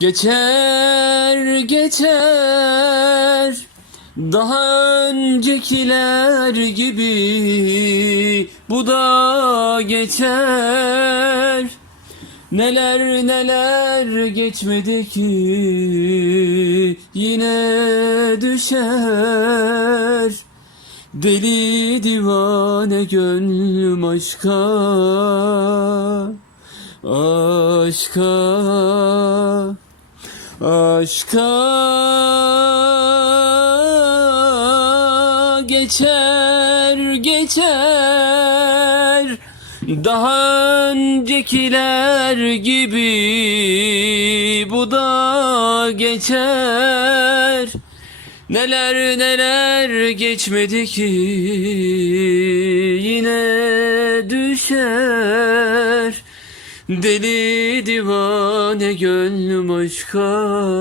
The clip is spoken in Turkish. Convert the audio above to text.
Geçer geçer. Daha öncekiler gibi bu da geçer. Neler neler geçmedi ki yine düşer. Deli divane gönlüm aşka Aşka Aşka geçer geçer. Daha öncekiler gibi bu da geçer. Neler neler geçmedi ki yine düşer Deli divane gönlüm aşka